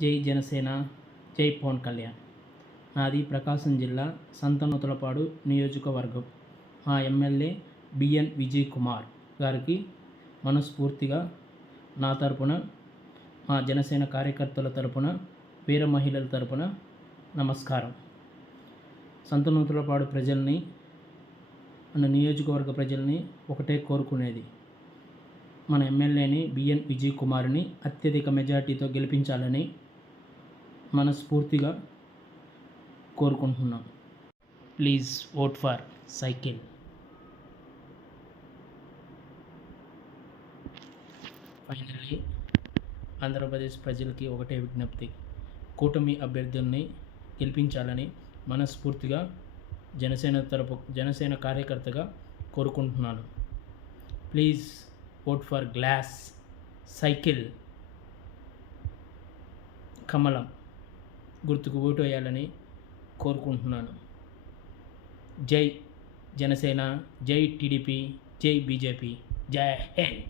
జై జనసేన, జై పవన్ కళ్యాణ్. నాది ప్రకాశం జిల్లా సంతనూతలపాడు నియోజకవర్గం. మా ఎమ్మెల్యే బిఎన్ విజయ్ కుమార్ గారికి మనస్ఫూర్తిగా నా తరపున, మా జనసేన కార్యకర్తల తరపున, వీర మహిళల తరపున నమస్కారం. సంతనూతలపాడు ప్రజల్ని, మన నియోజకవర్గ ప్రజల్ని ఒకటే కోరుకునేది, మన ఎమ్మెల్యేని బిఎన్ విజయ్ కుమార్ని అత్యధిక మెజార్టీతో గెలిపించాలని మనస్ఫూర్తిగా కోరుకుంటున్నాం. Please vote for cycle. Finally Andhra Pradesh ప్రజలకి ఒకటే విజ్ఞప్తి, కూటమి అభ్యర్థుల్ని గెలిపించాలని మనస్ఫూర్తిగా జనసేన కార్యకర్తగా కోరుకుంటున్నాను. Please vote for glass cycle. కమలం గుర్తుకు ఓటు వేయాలని కోరుకుంటున్నాను. జై జనసేన, జై టీడీపీ, జై బీజేపీ, జై హింద్.